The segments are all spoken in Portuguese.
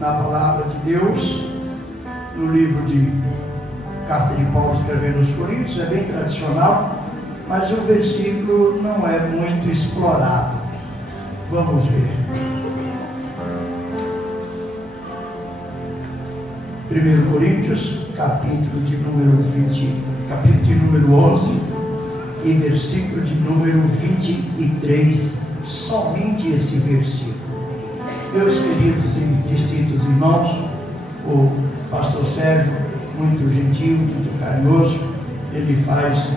na palavra de Deus, no livro de Carta de Paulo escrevendo aos Coríntios, é bem tradicional, mas o versículo não é muito explorado. Vamos ver. 1 Coríntios, capítulo de número 11 e versículo de número 23, somente esse versículo. Meus queridos e distintos irmãos, o pastor Sérgio, muito gentil, muito carinhoso, ele faz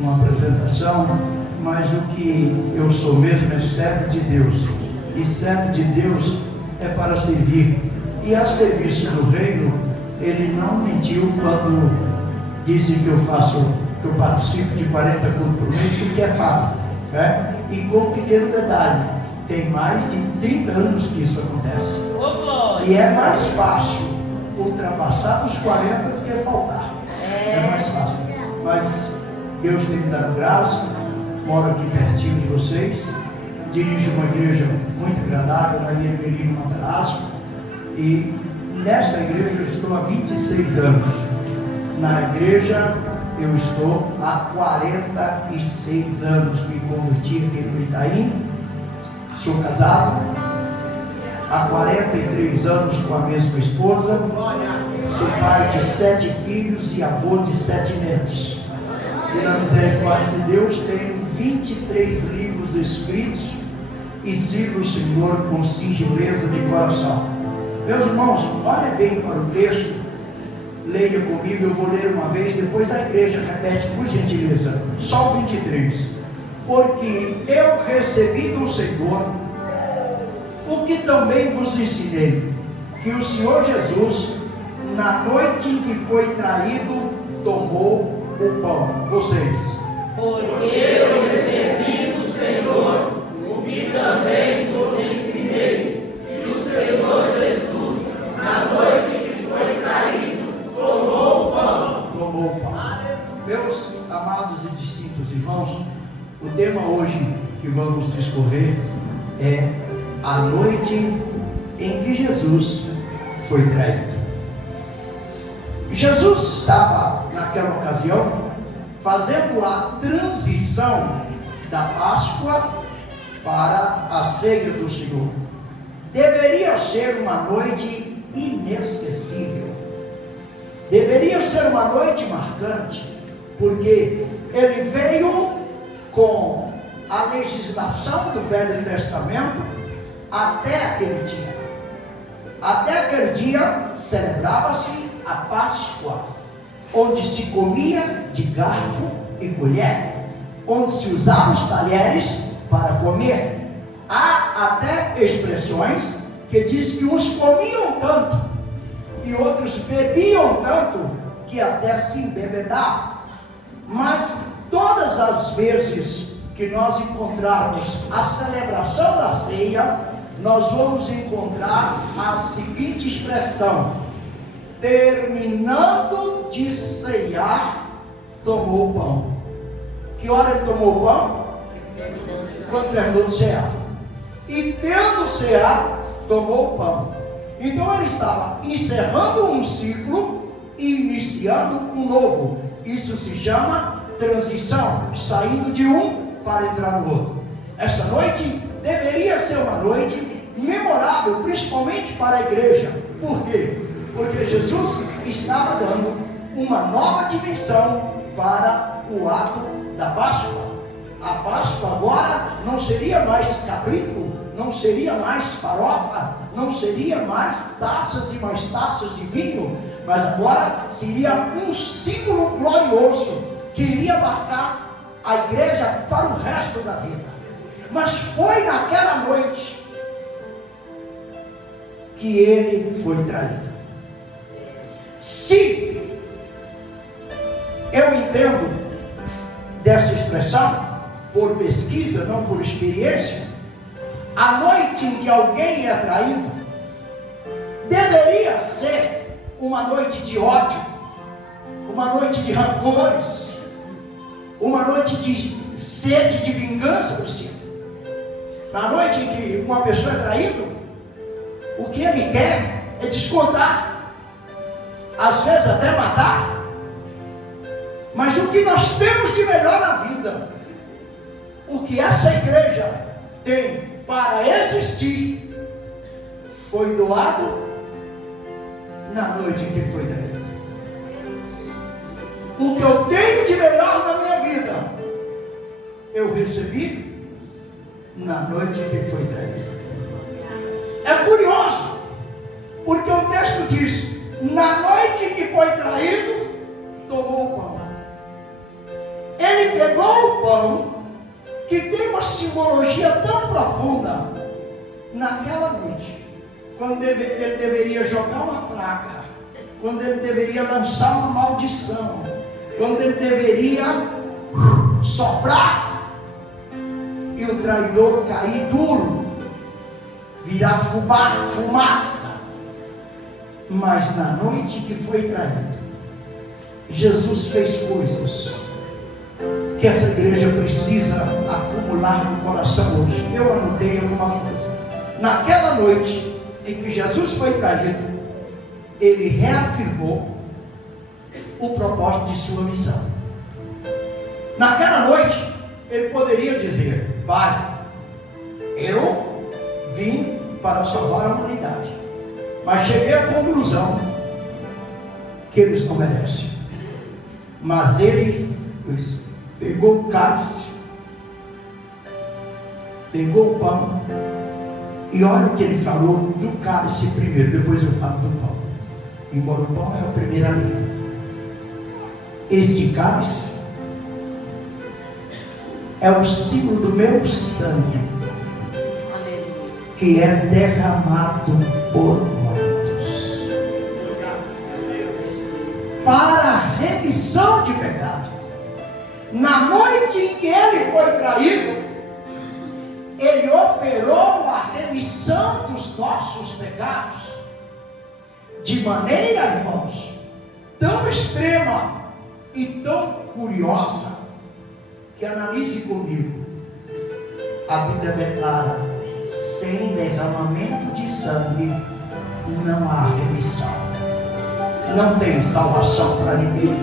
uma apresentação, mas o que eu sou mesmo é servo de Deus, e servo de Deus é para servir, e a serviço do reino. Ele não mentiu quando disse que eu participo de 40 cultos por mês, porque é fato, né? E com um pequeno detalhe, tem mais de 30 anos que isso acontece, e é mais fácil ultrapassar os 40 do que faltar. É mais fácil, mas Deus tem me dado graça. Moro aqui pertinho de vocês, dirijo uma igreja muito agradável na Ilha Merino Matarazzo, e nesta igreja eu estou há 26 anos. Na igreja eu estou há 46 anos. Me converti aqui no Itaim, sou casado há 43 anos com a mesma esposa, sou pai de 7 filhos e avô de 7 netos. E na misericórdia de Deus tenho 23 livros escritos e sirvo o Senhor com singeleza de coração. Meus irmãos, olhem bem para o texto, leia comigo, eu vou ler uma vez, depois a igreja repete por gentileza, só o 23. Porque eu recebi do Senhor o que também vos ensinei, que o Senhor Jesus, na noite em que foi traído, tomou o pão. Vocês. Porque eu recebi do Senhor o que também vos ensinei, que o Senhor Jesus, na noite que foi traído, tomou o pão. Tomou o pão. Meus amados e distintos irmãos, o tema hoje que vamos discorrer é a noite em que Jesus foi traído. Jesus estava naquela ocasião fazendo a transição da Páscoa para a ceia do Senhor. Deveria ser uma noite inesquecível, deveria ser uma noite marcante, porque ele veio com a legislação do Velho Testamento até aquele dia. Até aquele dia celebrava-se a Páscoa, onde se comia de garfo e colher, onde se usavam os talheres para comer. Há até expressões que diz que uns comiam tanto e outros bebiam tanto que até se embebedavam. Mas todas as vezes que nós encontrarmos a celebração da ceia, nós vamos encontrar a seguinte expressão: terminando de ceiar, tomou o pão. Que hora ele tomou o pão? Quando terminou de cear. E tendo ceado, tomou o pão. Então ele estava encerrando um ciclo e iniciando um novo. Isso se chama transição, saindo de um para entrar no outro. Esta noite deveria ser uma noite memorável, principalmente para a igreja. Por quê? Porque Jesus estava dando uma nova dimensão para o ato da Páscoa. A Páscoa agora não seria mais cabrito, não seria mais farofa, não seria mais taças e mais taças de vinho, mas agora seria um símbolo glorioso que iria marcar a igreja para o resto da vida. Mas foi naquela noite que ele foi traído. Se eu entendo dessa expressão por pesquisa, não por experiência, a noite em que alguém é traído deveria ser uma noite de ódio, uma noite de rancores, uma noite de sede de vingança por si. Na noite em que uma pessoa é traída, O que ele quer é descontar, às vezes até matar. Mas o que nós temos de melhor na vida, o que essa igreja tem para existir, foi doado na noite em que foi traído. O que eu tenho de melhor na minha vida, eu recebi na noite em que foi traído. É curioso, porque o texto diz: na noite em que foi traído, tomou o pão. Ele pegou o pão, que tem uma simbologia tão profunda. Naquela noite, quando ele deveria jogar uma praga, quando ele deveria lançar uma maldição, quando ele deveria soprar e o traidor cair duro, virar fumaça. Mas na noite que foi traído, Jesus fez coisas que essa igreja precisa acumular no coração hoje. Eu anotei alguma coisa. Naquela noite em que Jesus foi traído, ele reafirmou o propósito de sua missão. Naquela noite, ele poderia dizer: Pai, eu vim para salvar a humanidade, mas cheguei à conclusão que eles não merecem. Mas ele pegou o cálice, pegou o pão, e olha o que ele falou do cálice primeiro, depois eu falo do pão, embora o pão é a primeira linha. Esse cálice é o símbolo do meu sangue, que é derramado por muitos, para a remissão de pecado. Na noite em que ele foi traído, ele operou a remissão dos nossos pecados, de maneira, irmãos, tão extrema e tão curiosa, que analise comigo. A Bíblia declara: sem derramamento de sangue não há remissão, não tem salvação para ninguém.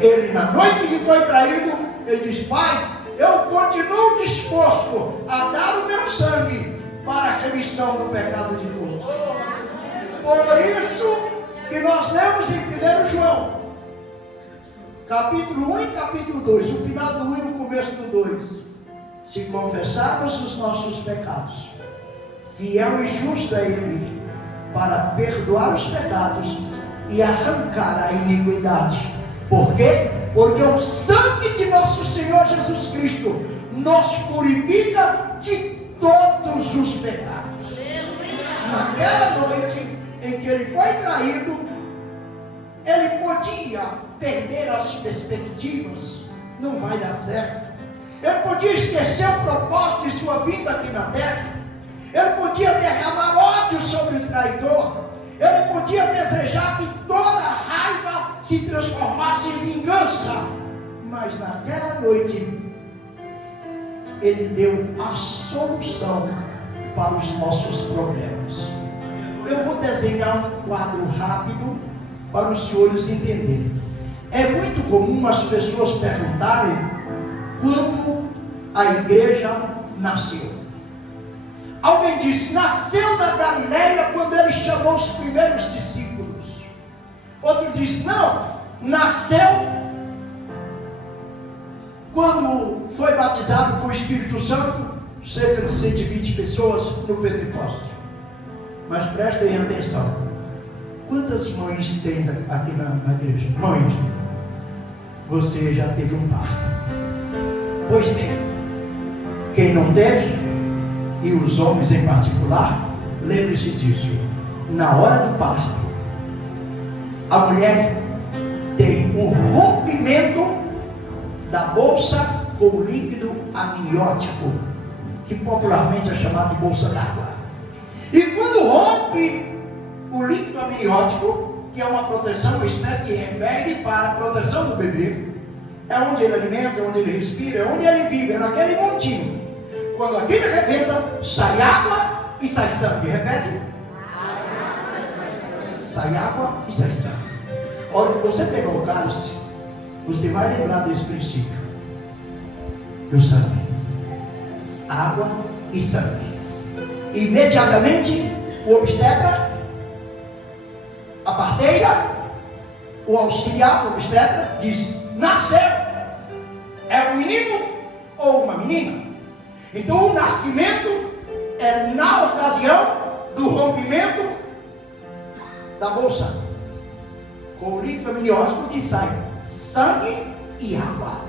Ele, na noite que foi traído, ele diz: Pai, eu continuo disposto a dar o meu sangue para a remissão do pecado de todos. Por isso que nós lemos em 1 João, capítulo 1 e capítulo 2, o final do 1 e o começo do 2: se confessarmos os nossos pecados, fiel e justo é Ele para perdoar os pecados e arrancar a iniquidade. Por quê? Porque o sangue de nosso Senhor Jesus Cristo nos purifica de todos os pecados. Naquela noite em que ele foi traído, ele podia perder as perspectivas, não vai dar certo. Ele podia esquecer o propósito de sua vida aqui na terra. Ele podia derramar ódio sobre o traidor. Ele podia desejar que toda raiva se transformasse em vingança. Mas naquela noite, ele deu a solução para os nossos problemas. Eu vou desenhar um quadro rápido para os senhores entenderem. É muito comum as pessoas perguntarem quando a igreja nasceu. Alguém disse: nasceu na Galileia quando ele chamou os primeiros discípulos. Outro disse: não, nasceu quando foi batizado com o Espírito Santo, cerca de 120 pessoas no Pentecostes. Mas prestem atenção: quantas mães tem aqui na igreja? Mães, você já teve um parto? Pois tem. Quem não teve, e os homens em particular, lembre-se disso: na hora do parto, a mulher tem um rompimento da bolsa com líquido amniótico, que popularmente é chamado de bolsa d'água. E quando rompe o líquido amniótico, que é uma proteção, uma espécie de airbag para a proteção do bebê, é onde ele alimenta, é onde ele respira, é onde ele vive, é naquele montinho. Quando aquilo arrebenta, sai água e sai sangue. Repete: sai água e sai sangue. A hora que você pegar o cálice, você vai lembrar desse princípio do sangue, água e sangue. Imediatamente o obstetra, a parteira, o auxiliar do obstetra diz: nasceu, é um menino ou uma menina. Então o nascimento é na ocasião do rompimento da bolsa com o líquido amniótico, que sai sangue e água.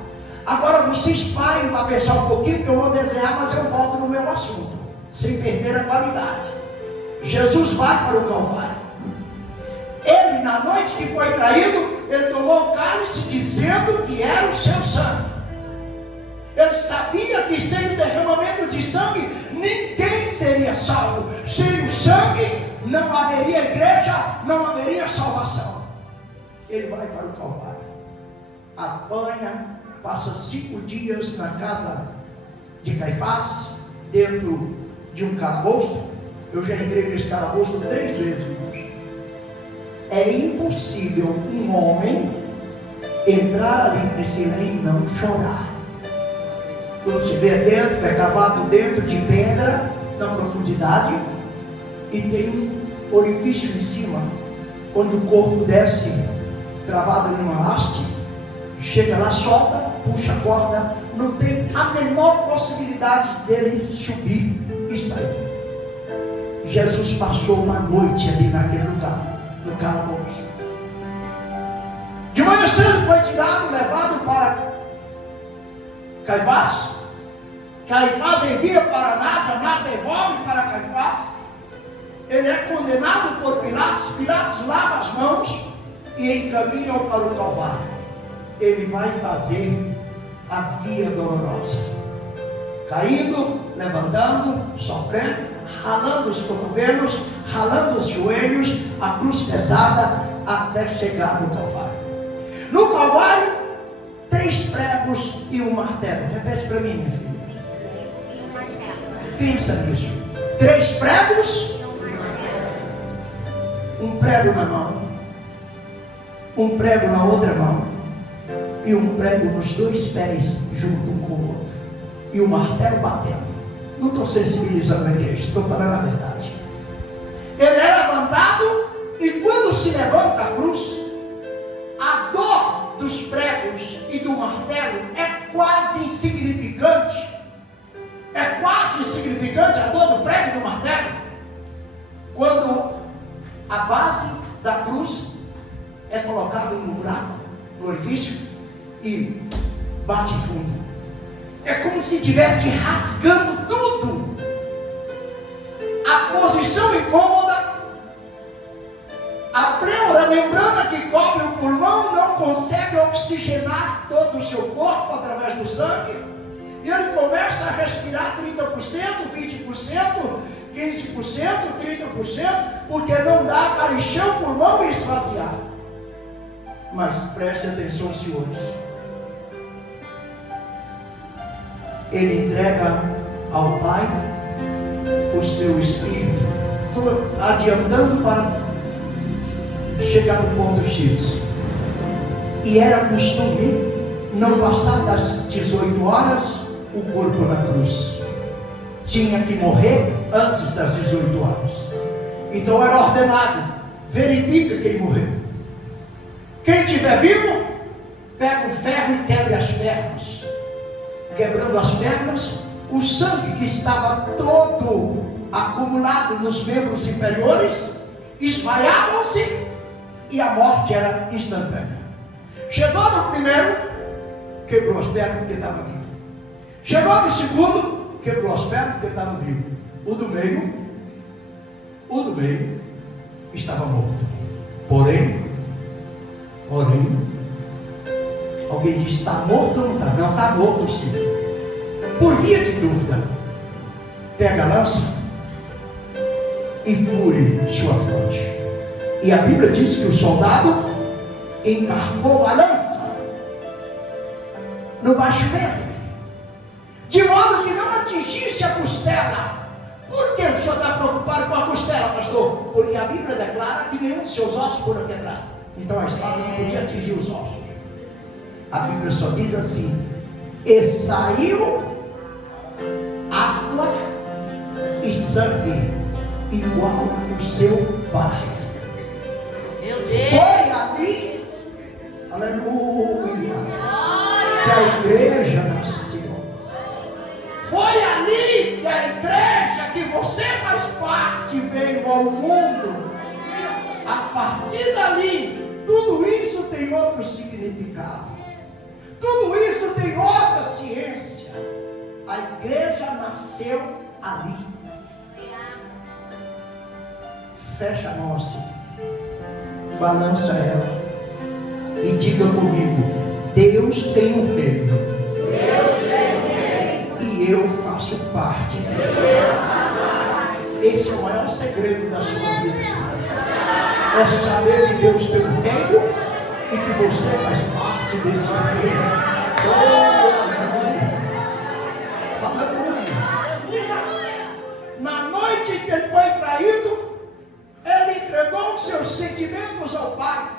Agora vocês parem para pensar um pouquinho, que eu vou desenhar, mas eu volto no meu assunto, sem perder a qualidade. Jesus vai para o Calvário. Ele, na noite que foi traído, ele tomou o cálice dizendo que era o seu sangue. Ele sabia que sem o derramamento de sangue, ninguém seria salvo. Sem o sangue, não haveria igreja, não haveria salvação. Ele vai para o Calvário, apanha, passa 5 dias na casa de Caifás, dentro de um calabouço. Eu já entrei nesse calabouço 3 vezes. É impossível um homem entrar ali nesse e não chorar. Quando se vê dentro, é cavado dentro de pedra, na profundidade, e tem um orifício em cima, onde o corpo desce, cravado em uma haste, chega lá, solta, puxa a corda, não tem a menor possibilidade dele subir e sair. Jesus passou uma noite ali naquele lugar, no calabouço. De manhã cedo foi tirado, levado para Caifás. Caifás envia para Anás, Anás devolve para Caifás. Ele é condenado por Pilatos. Pilatos lava as mãos e encaminha para o Calvário. Ele vai fazer a via dolorosa, caindo, levantando, sofrendo, ralando os cotovelos, ralando os joelhos, a cruz pesada, até chegar no Calvário. No Calvário, 3 pregos e um martelo. Repete para mim, minha filha. Pensa nisso. 3 pregos, um prego na mão, um prego na outra mão, e um prego nos 2 pés, junto um com o outro, e o martelo batendo. Não estou sensibilizando a igreja, estou falando a verdade. Ele é levantado, e quando se levanta a cruz, a dor dos pregos e do martelo é quase insignificante. É quase insignificante a dor do prego e do martelo, quando a base da cruz é colocada no buraco, no orifício, e bate fundo. É como se estivesse rasgando tudo. A posição incômoda, a pleura, a membrana que cobre o pulmão, não consegue oxigenar todo o seu corpo através do sangue. E ele começa a respirar 30%, 20%, 15%, 30%, porque não dá para encher o pulmão e esvaziar. Mas preste atenção, senhores. Ele entrega ao Pai o seu Espírito. Estou adiantando para chegar no ponto X. E era costume não passar das 18 horas o corpo na cruz. Tinha que morrer antes das 18 horas. Então era ordenado: verifica quem morreu. Quem estiver vivo, pega o ferro e quebre as pernas. Quebrando as pernas, o sangue que estava todo acumulado nos membros inferiores esvaiavam-se e a morte era instantânea. Chegou no primeiro, quebrou as pernas porque estava vivo. Chegou no segundo, quebrou as pernas porque estava vivo. O do meio estava morto. Porém, alguém disse: está morto ou não está? Não, está morto sim. Por via de dúvida, pega a lança e fure sua fronte. E a Bíblia diz que o soldado encarcou a lança no baixo ventre, de modo que não atingisse a costela. Por que o senhor está preocupado com a costela, pastor? Porque a Bíblia declara que nenhum dos seus ossos foram quebrados. Então a espada não podia atingir os ossos. A Bíblia só diz assim: e saiu água e sangue igual o seu pai. Meu Deus. Foi ali, aleluia, que a igreja nasceu. Foi ali que a igreja que você faz parte veio ao mundo. A partir dali, tudo isso tem outro significado. Tudo isso tem outra ciência. A igreja nasceu ali. Fecha a mão assim, balança ela e diga comigo: Deus tem um reino. Deus tem um reino. E eu faço parte dele. Esse é o maior segredo da sua vida. É saber que Deus tem um reino e que você faz parte desse reino. Aleluia. Na noite que ele foi traído, ele entregou os seus sentimentos ao Pai.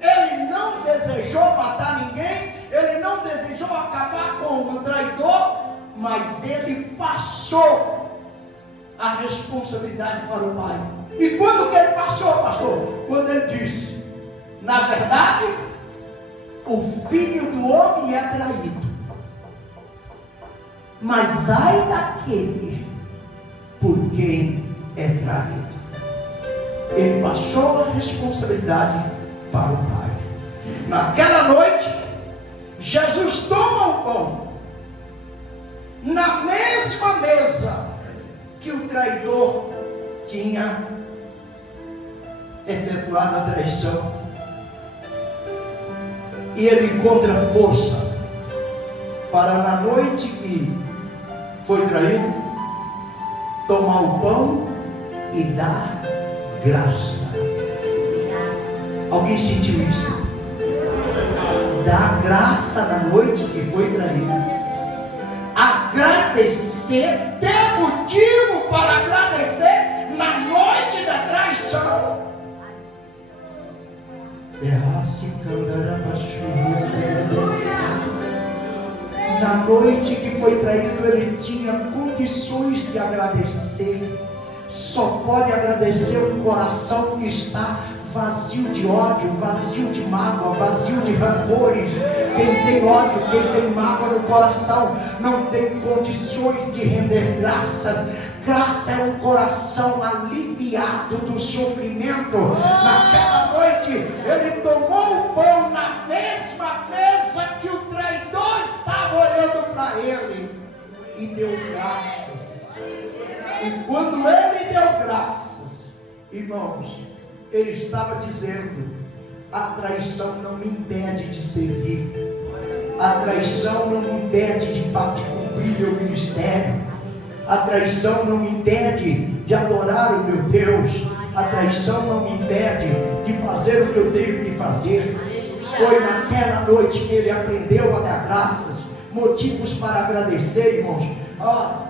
Ele não desejou matar ninguém, ele não desejou acabar com o traidor, mas ele passou a responsabilidade para o Pai. E quando que ele passou, pastor? Quando ele disse: na verdade, o Filho do Homem é traído, mas ai daquele por quem é traído. Ele passou a responsabilidade para o Pai. Naquela noite, Jesus toma o pão, na mesma mesa que o traidor tinha efetuado a traição, e ele encontra força para, na noite que foi traído, tomar o pão e dar graça. Alguém sentiu isso? Dar graça na noite que foi traído. Agradecer, ter motivo para agradecer na noite da traição. Na noite que foi traído, ele tinha condições de agradecer. Só pode agradecer um coração que está vazio de ódio, vazio de mágoa, vazio de rancores. Quem tem ódio, quem tem mágoa no coração, não tem condições de render graças. Graça é um coração aliviado do sofrimento. Naquela noite, ele tomou o pão na mesma mesa que o traidor estava olhando para ele e deu graças. E quando ele deu graças, irmãos, ele estava dizendo: a traição não me impede de servir, a traição não me impede de cumprir meu ministério, a traição não me impede de adorar o meu Deus, a traição não me impede de fazer o que eu tenho que fazer. Foi naquela noite que ele aprendeu a dar graças, motivos para agradecer, irmãos.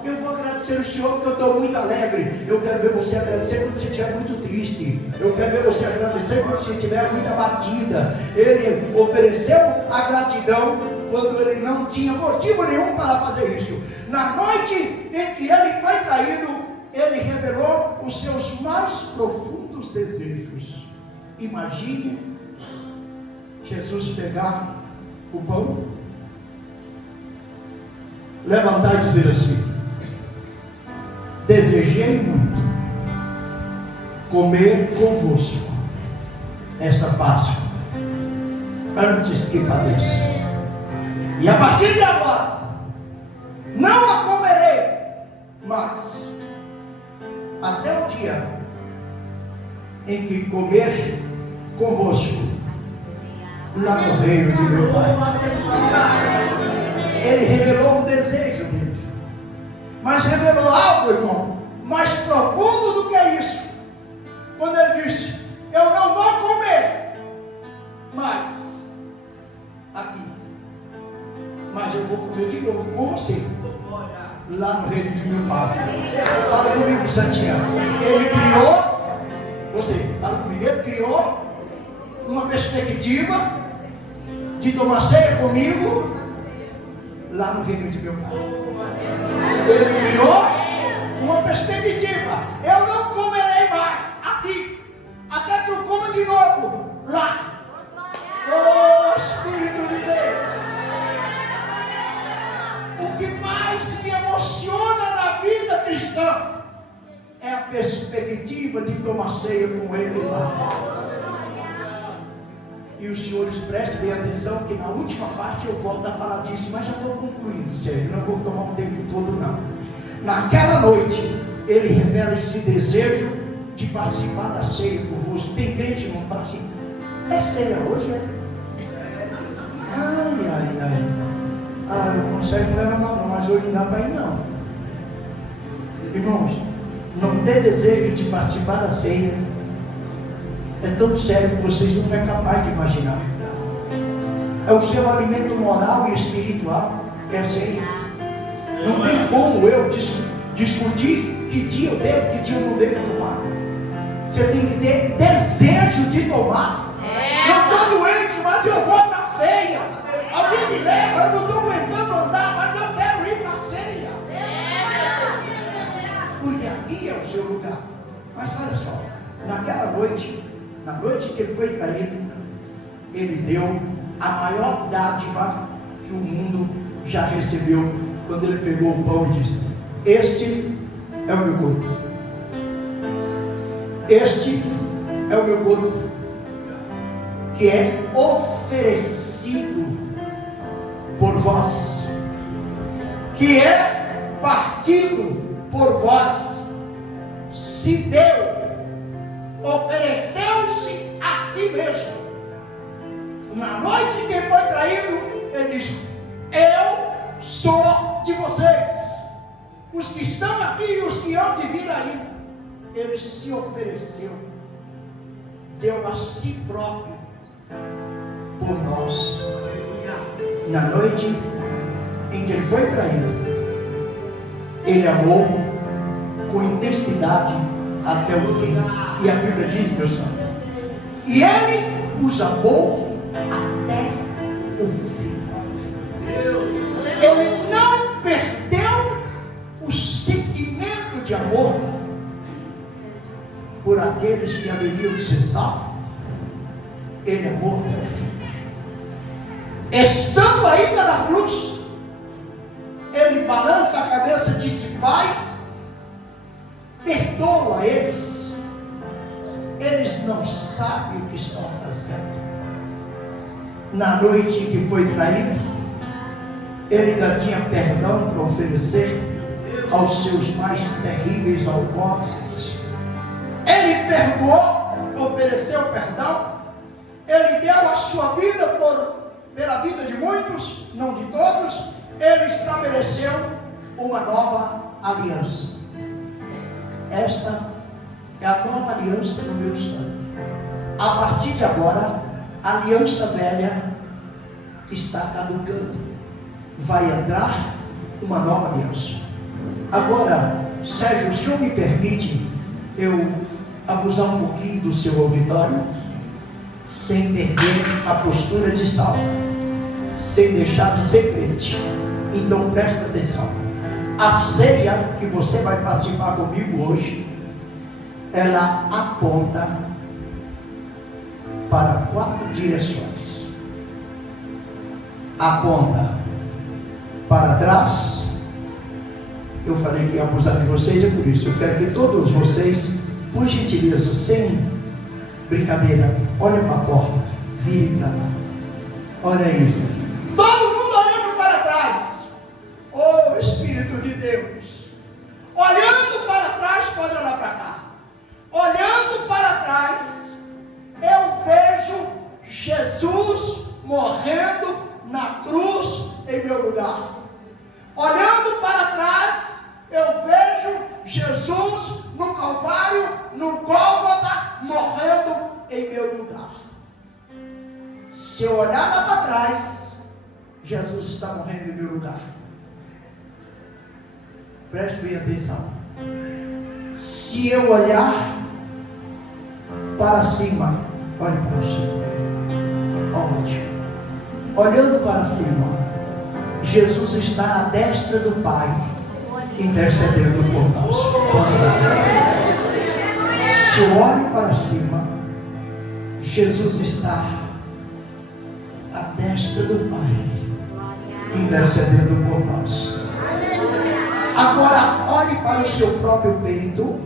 Eu vou agradecer o Senhor porque eu estou muito alegre. Eu quero ver você agradecer quando você estiver muito triste. Eu quero ver você agradecer quando você estiver muito abatida. Ele ofereceu a gratidão quando ele não tinha motivo nenhum para fazer isso. Na noite em que ele foi traído, ele revelou os seus mais profundos desejos. Imagine Jesus pegar o pão, levantar e dizer assim: desejei muito comer convosco essa Páscoa antes que padeça, e a partir de agora não a comerei mais até o dia em que comer convosco lá no reino de meu Pai. Ele revelou um desejo dele, mas revelou algo, irmão, mais profundo do que isso. Quando ele disse: eu não vou comer mais aqui, mas eu vou comer de novo com você lá no reino de meu pai. Fala comigo, Santiago. Ele criou, você, fala comigo, ele criou uma perspectiva de tomar ceia comigo lá no reino de meu pai. Ele criou uma perspectiva. Eu não comerei mais aqui, até que eu coma de novo lá. Oh, Espírito de Deus. O que mais me emociona na vida cristã é a perspectiva de tomar ceia com Ele lá. E os senhores prestem bem atenção, que na última parte eu volto a falar disso, mas já estou concluindo, sério, não vou tomar o tempo todo não. Naquela noite, ele revela esse desejo de participar da ceia convosco. Tem crente que não fala assim, é ceia hoje, é? Ai. Ah, não consegue, não leva mal não, mas hoje não dá para ir não. Irmãos, não ter desejo de participar da ceia é tão sério que vocês não é capaz de imaginar. É o seu alimento moral e espiritual, é a ceia. Não tem como eu discutir que dia eu devo, que dia eu não devo tomar. Você tem que ter desejo de tomar. Eu estou doente, mas eu vou para a ceia. Alguém me leva, eu não estou aguentando andar, mas eu quero ir para a ceia. Porque aqui é o seu lugar. Mas olha só, naquela noite, na noite que ele foi traído, ele deu a maior dádiva que o mundo já recebeu, quando ele pegou o pão e disse: este é o meu corpo. Este é o meu corpo, que é oferecido por vós, que é partido por vós. Se deu, ofereceu-se a si mesmo. Na noite que ele foi traído, ele disse: eu sou de vocês. Os que estão aqui e os que hão de vir ainda. Ele se ofereceu, deu a si próprio por nós. Na noite em que ele foi traído, ele amou com intensidade até o fim. E a Bíblia diz, meu santo, e ele os amou até o fim. Ele não perdeu o sentimento de amor por aqueles que haveriam de ser salvos. Ele amou até o fim. Estando ainda na cruz, ele balança a cabeça e disse: Pai, perdoa eles, eles não sabem o que estão fazendo. Na noite em que foi traído, ele ainda tinha perdão para oferecer aos seus mais terríveis algozes. Ele perdoou, ofereceu perdão, ele deu a sua vida pela vida de muitos, não de todos. Ele estabeleceu uma nova aliança. Esta é a nova aliança do meu sangue. A partir de agora, a aliança velha está caducando. Vai entrar uma nova aliança. Agora, Sérgio, o senhor me permite eu abusar um pouquinho do seu auditório, sem perder a postura de salvo, sem deixar de ser crente. Então presta atenção. A ceia que você vai participar comigo hoje, ela aponta para 4 direções. Aponta para trás. Eu falei que ia abusar de vocês, é por isso. Eu quero que todos vocês, por gentileza, sem brincadeira, olhem para a porta, virem para lá. Olha isso. Todo mundo olhando para trás. Oh, Espírito de Deus. Olhando para trás, pode olhar para cá. Olhando para trás, eu vejo Jesus morrendo na cruz em meu lugar. Olhando para trás, eu vejo Jesus no Calvário, no Gólgota, morrendo em meu lugar. Se eu olhar lá para trás, Jesus está morrendo em meu lugar. Preste bem atenção. Se eu olhar para cima, olhe para cima. Ótimo. Olhando para cima, Jesus está à destra do Pai, intercedendo por nós. Se eu olho para cima, Jesus está à destra do Pai, intercedendo por nós. Agora olhe para o seu próprio peito,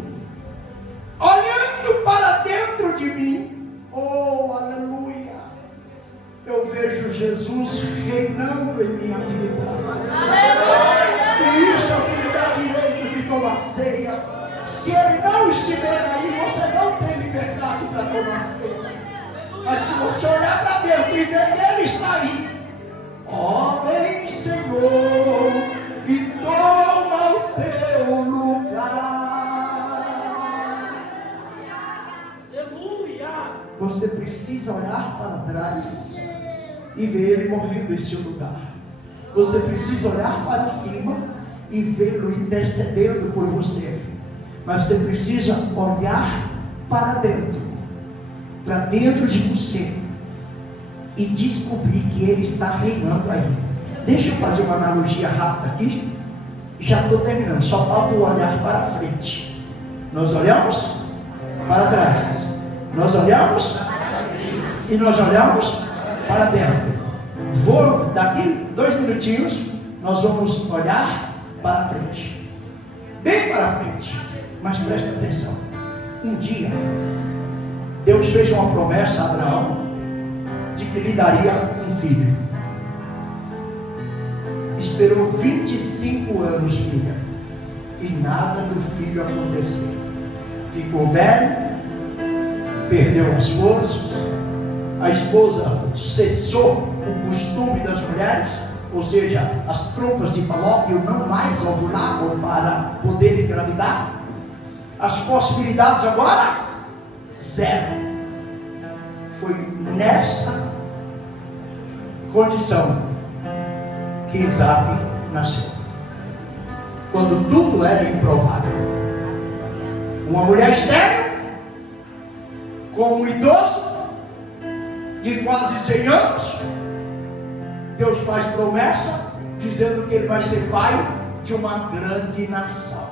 olhando para dentro de mim. Oh, aleluia! Eu vejo Jesus reinando em minha vida. E isso aqui me dá direito de tomar ceia. Se Ele não estiver aí, você não tem liberdade para tomar ceia. Mas se você olhar para dentro e ver que Ele está aí, ó, vem Senhor, e toma o teu lugar. Aleluia! Você precisa olhar para trás e ver Ele morrendo em seu lugar. Você precisa olhar para cima e vê-lo intercedendo por você. Mas você precisa olhar para dentro de você, e descobrir que Ele está reinando aí. Deixa eu fazer uma analogia rápida aqui. Já estou terminando, só falta o olhar para frente. Nós olhamos para trás, nós olhamos para cima, e nós olhamos para dentro. Daqui 2 minutinhos nós vamos olhar para frente, bem para frente. Mas presta atenção. Um dia Deus fez uma promessa a Abraão de que lhe daria um filho. Esperou 25 anos, filha, e nada do filho aconteceu. Ficou velho, perdeu as forças, a esposa cessou o costume das mulheres, ou seja, as trompas de Falópio não mais ovulavam para poder engravidar. As possibilidades agora, zero. Foi nessa condição que Isaac nasceu, quando tudo era improvável. Uma mulher estéril, com um idoso de quase 100 anos, Deus faz promessa dizendo que ele vai ser pai de uma grande nação.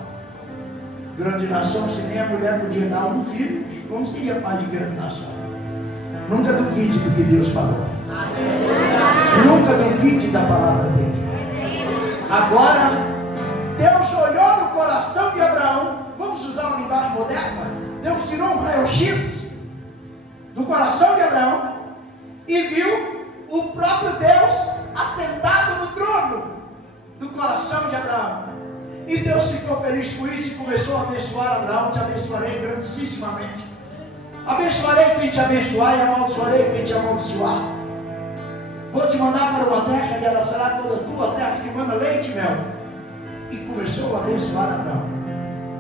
Grande nação, se nem a mulher podia dar um filho, como seria pai de grande nação? Nunca duvide do que Deus falou. Nunca duvide da palavra dele. Agora, Deus olhou no coração de Abraão. Vamos usar uma linguagem moderna. Deus tirou um raio-x do coração de Abraão e viu o próprio Deus assentado no trono do coração de Abraão. E Deus ficou feliz com isso e começou a abençoar Abraão. Te abençoarei grandissimamente. Abençoarei quem te abençoar e amaldiçoarei quem te amaldiçoar. Vou te mandar para uma terra e ela será toda tua, terra que manda leite e mel. E começou a abençoar Abraão.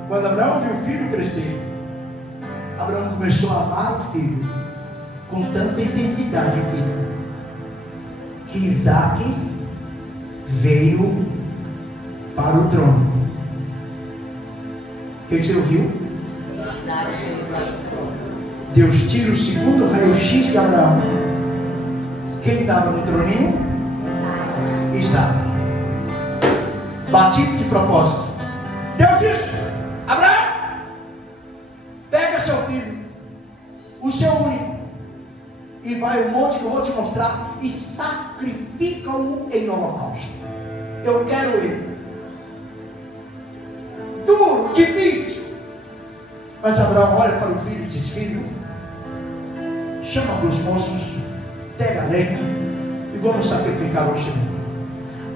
Quando Abraão viu o filho crescer, Abraão começou a amar o filho com tanta intensidade, filho, que Isaac veio para o trono. O que você ouviu? Deus tira o segundo raio-x de Abraão. Quem estava no troninho? Isaac. Batido de propósito. Deus disse: Abraão, pega seu filho, o seu único, e vai ao monte que eu vou te mostrar, e sacrifica-o em holocausto. Eu quero ele. Duro, difícil. Mas Abraão olha para o filho e diz: filho, chama os moços, pega a lenha e vamos sacrificar o Senhor.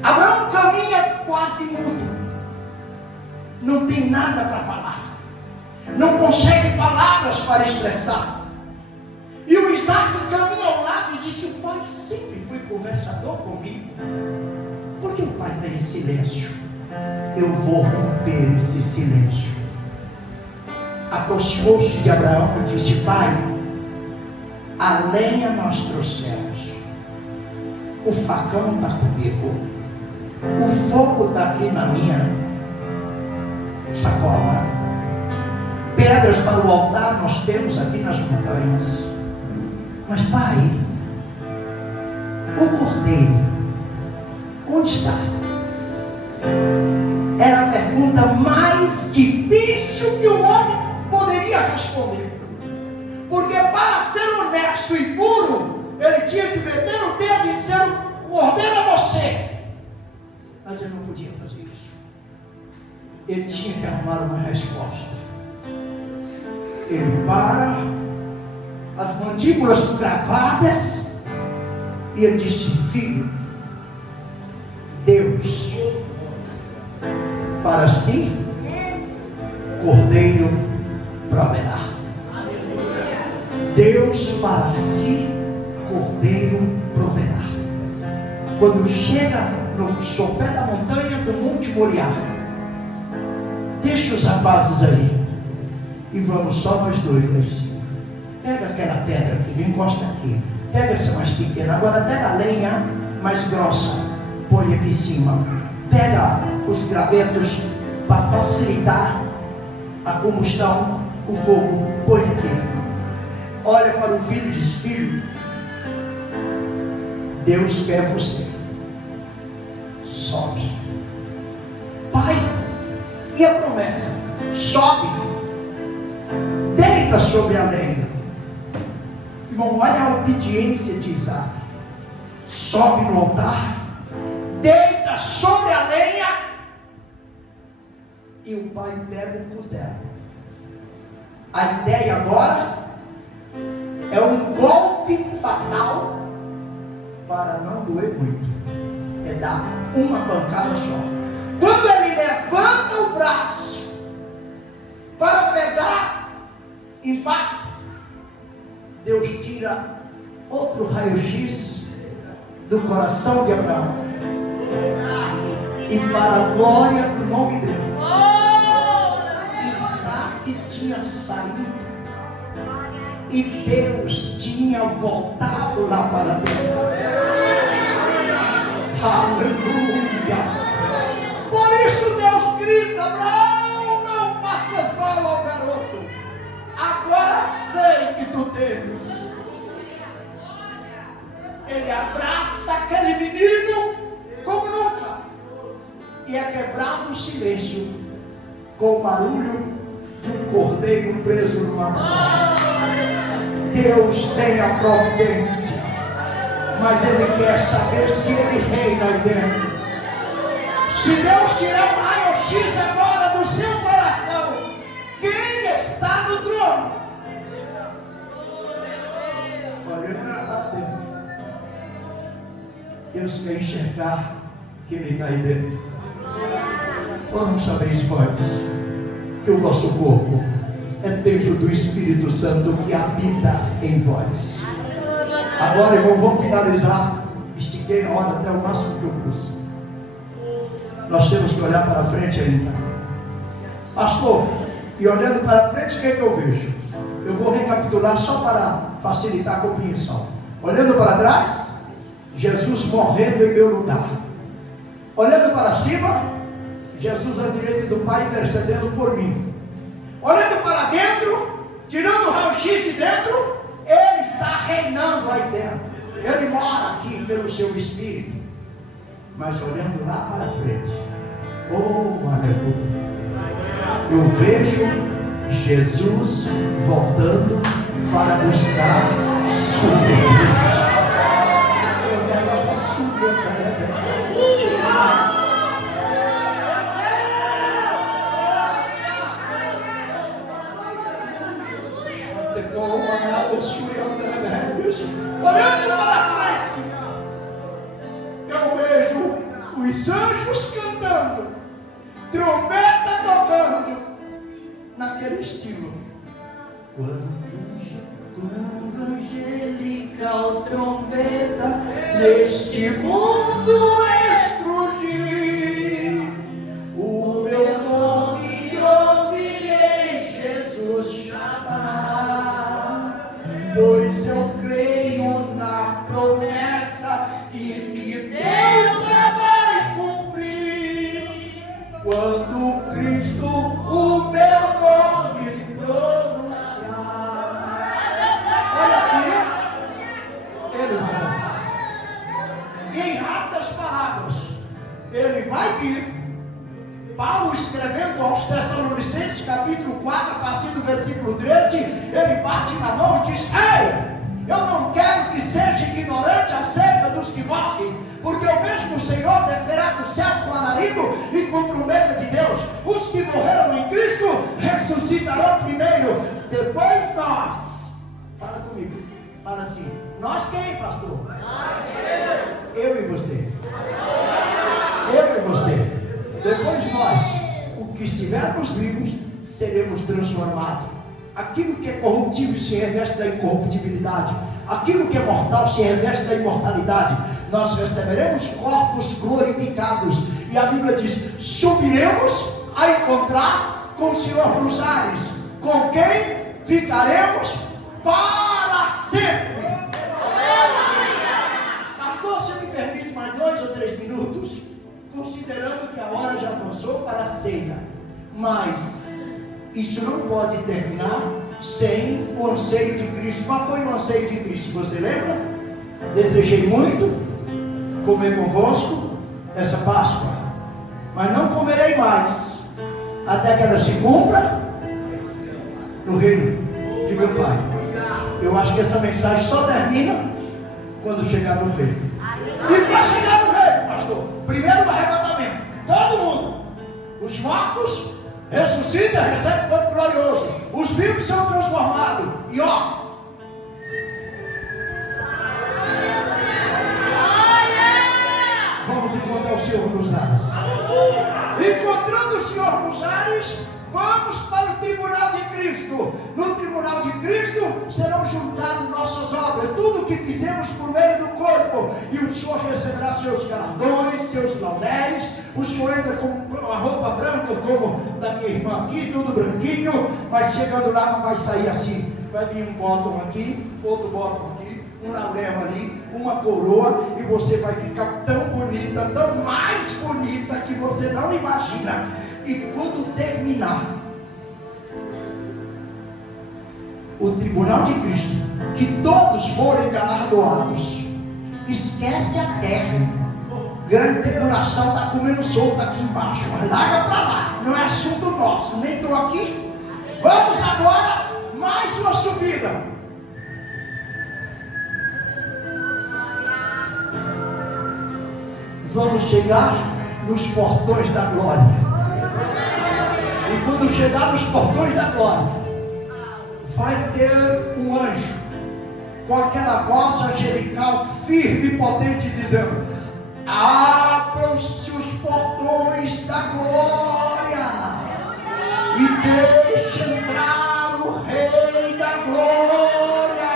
Abraão caminha quase mudo, não tem nada para falar, não consegue palavras para expressar. E o Isaac caminha ao lado e disse: o pai sempre foi conversador comigo, por que o pai está em silêncio? Eu vou romper esse silêncio. Aproximou-se de Abraão e disse: pai, a lenha nós trouxemos, o facão está comigo, o fogo está aqui na minha sacola. Pedras para o altar nós temos aqui nas montanhas. Mas Pai, o cordeiro, onde está? Era a pergunta mais difícil que o homem poderia responder. Porque para ser honesto e puro, ele tinha que meter o dedo e dizer: o cordeiro é você. Mas ele não podia fazer isso. Ele tinha que arrumar uma resposta. Ele para, as mandíbulas cravadas, e ele disse: filho, Deus para si cordeiro proverá. Deus para si cordeiro proverá. Quando chega no sopé da montanha do Monte Moriá, deixa os rapazes ali e vamos só nós dois lá em cima. Pega aquela pedra que encosta aqui, pega essa mais pequena, agora pega a lenha mais grossa, põe aqui em cima, pega os gravetos para facilitar a combustão, o fogo, põe aqui. Olha para o filho e diz: filho, Deus quer você, sobe. Pai, e a promessa? Sobe, deita sobre a lenha. Irmão, olha a obediência de Isaac. Sobe no altar, deita sobre a lenha, e o pai pega o cutelo. A ideia agora é um golpe fatal para não doer muito. É dar uma pancada só. Quando ele levanta o braço para pegar impacto, Deus tira outro raio-x do coração de Abraão. E para a glória do nome dele, Isaac tinha saído e Deus tinha voltado lá para dentro. Aleluia! Por isso Deus grita: Abraão, não faças mal ao garoto. Agora sei que tu temes. Ele abraça aquele menino como nunca, e é quebrado o silêncio com o barulho de um cordeiro preso numa mão. Deus tem a providência, mas Ele quer saber se Ele reina aí dentro. Se Deus tirar um raio-x agora do seu coração, quem está no trono? Olha, Ele não está dentro. Deus quer enxergar que Ele está aí dentro. Ou não sabeis vós que o vosso corpo é templo do Espírito Santo que habita em vós? Agora, irmão, vamos finalizar. Estiquei a hora até o máximo que eu pude. Nós temos que olhar para frente ainda. Pastor, e olhando para frente, o que é que eu vejo? Eu vou recapitular só para facilitar a compreensão. Olhando para trás, Jesus morrendo em meu lugar. Olhando para cima, Jesus à direita do Pai intercedendo por mim. Olhando para dentro, tirando o raio-x de dentro, Ele está reinando aí dentro. Ele mora aqui pelo seu Espírito. Mas olhando lá para frente, oh aleluia, eu vejo Jesus voltando para buscar sua igreja. Olhando para frente, eu vejo os anjos cantando, trombeta tocando, naquele estilo. Quando angelical trombeta neste mundo explodir, o meu nome ouvirei Jesus chamar, pois eu creio na promessa e que Deus vai cumprir. Quando Cristo versículo 13, ele bate na mão e diz: ei, eu não quero que seja ignorante acerca dos que morrem, porque o mesmo Senhor descerá do céu com alarido e com trombeta de Deus. Os que morreram em Cristo ressuscitarão primeiro, depois nós. Fala comigo, fala assim: nós quem, pastor? Eu e você. Eu e você. Depois nós, o que estivermos vivos, seremos transformados. Aquilo que é corruptível se reveste da incorruptibilidade. Aquilo que é mortal se reveste da imortalidade. Nós receberemos corpos glorificados. E a Bíblia diz: subiremos a encontrar com o Senhor nos ares, com quem ficaremos para sempre. Pastor, se me permite mais 2 ou 3 minutos, considerando que a hora já avançou para a ceia. Mas isso não pode terminar sem o anseio de Cristo. Qual foi o anseio de Cristo? Você lembra? Desejei muito comer convosco essa Páscoa, mas não comerei mais até que ela se cumpra no reino de meu Pai. Eu acho que essa mensagem só termina quando chegar no reino. E para chegar no reino, pastor, primeiro o arrebatamento, todo mundo, os mortos ressuscita, recebe o corpo glorioso, os vivos são transformados, e ó, vamos encontrar o Senhor nos ares. Encontrando o Senhor nos ares, vamos para o tribunal de Cristo. No tribunal de Cristo serão juntadas nossas obras, tudo que fizemos por meio do corpo, e o Senhor receberá seus galardões, seus lauréis. O Senhor entra com uma roupa branca, como da minha irmã aqui, tudo branquinho, mas chegando lá não vai sair assim. Vai vir um bottom aqui, outro bottom aqui, um laurel ali, uma coroa, e você vai ficar tão bonita, tão mais bonita que você não imagina. E quando terminar o tribunal de Cristo, que todos forem galardoados, esquece a terra. Grande tribulação está comendo solto aqui embaixo, mas larga para lá, não é assunto nosso, nem estou aqui. Vamos agora, mais uma subida. Vamos chegar nos portões da glória. E quando chegar nos portões da glória, vai ter um anjo com aquela voz angelical firme e potente, dizendo: abram-se os portões da glória e deixe entrar o Rei da glória.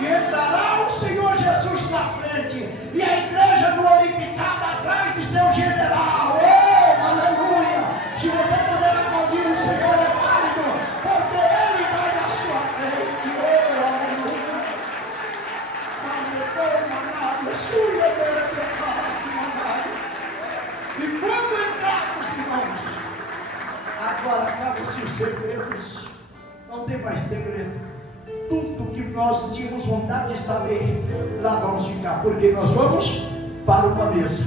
E entrará o Senhor Jesus na frente, e a igreja glorificada atrás de seu general. Oh, aleluia! Se você puder aplaudir o Senhor, é válido, porque Ele vai na sua frente. Oh, aleluia! E quando entrarmos, irmãos, agora acabam-se os segredos, não tem mais segredo. Tudo que nós tínhamos vontade de saber, lá vamos ficar, porque nós vamos para uma mesa.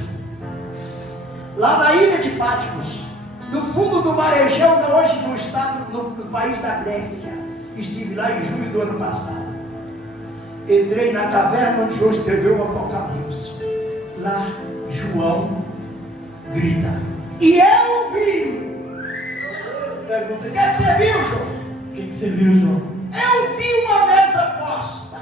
Lá na ilha de Patmos, no fundo do mar Egeu, hoje no estado, no país da Grécia. Estive lá em julho do ano passado. Entrei na caverna onde João escreveu o Apocalipse. Lá João grita: e eu vi. Pergunta: o que você viu, João? O que você viu, João? Eu vi uma mesa posta,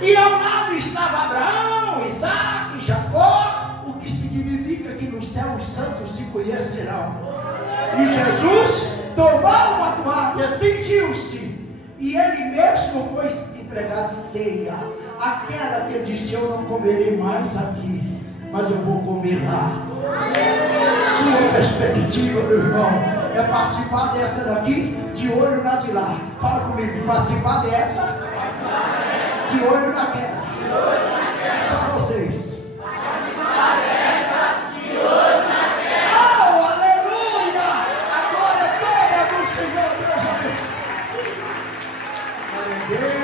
e ao lado estava Abraão, Isaac e Jacó, o que significa que no céu os santos se conhecerão. E Jesus tomou uma toalha, cingiu-se, e ele mesmo foi entregar ceia, aquela que ele disse: eu não comerei mais aqui, mas eu vou comer lá. Sua perspectiva, meu irmão, é participar dessa daqui, de olho na de lá. Fala comigo: participar dessa, de olho naquela. Só vocês. Participar dessa, de olho naquela. Oh, aleluia! A glória toda do Senhor Deus. Aleluia.